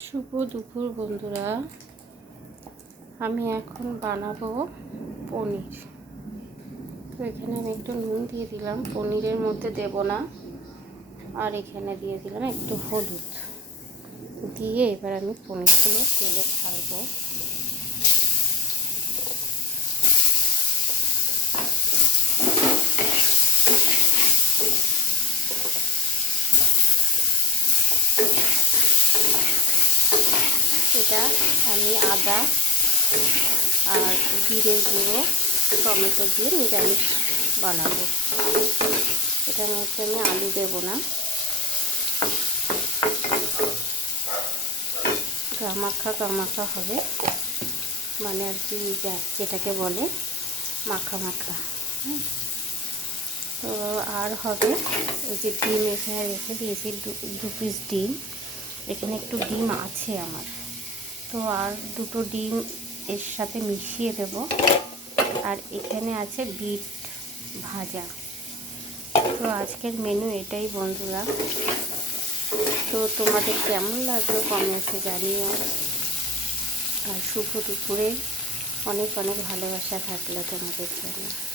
শুভ দুপুর বন্ধুরা, আমি এখন বানাবো পনির। তো এখানে আমি একটু নুন দিয়ে দিলাম, পনিরের মধ্যে দেব না। আর এখানে দিয়ে দিলাম একটু হলুদ দিয়ে এবার আমি পনিরগুলো তেলে ছাড়বো। এটা আমি আদা আর জিরে গুঁড়ো টমেটো দিয়ে নিরামিষ বানাবো। এটার মধ্যে আমি আলু দেবো না। গামাখা হবে, মানে আর কি যেটাকে বলে মাখা মাখা। তো আর হবে এই যে ডিম এখানে রেখে দিয়েছি, 2 পিস ডিম। এখানে একটু ডিম আছে আমার, তো আর 2টো ডিম এর সাথে মিশিয়ে দেব। আর এখানে আছে বিট ভাজা। তো আজকের মেনু এটাই বন্ধুরা। তো তোমাদের কেমন লাগলো কমেন্টে জানিও। আর শুভ দুপুরে অনেক অনেক ভালোবাসা থাকলো তোমাদের জন্য।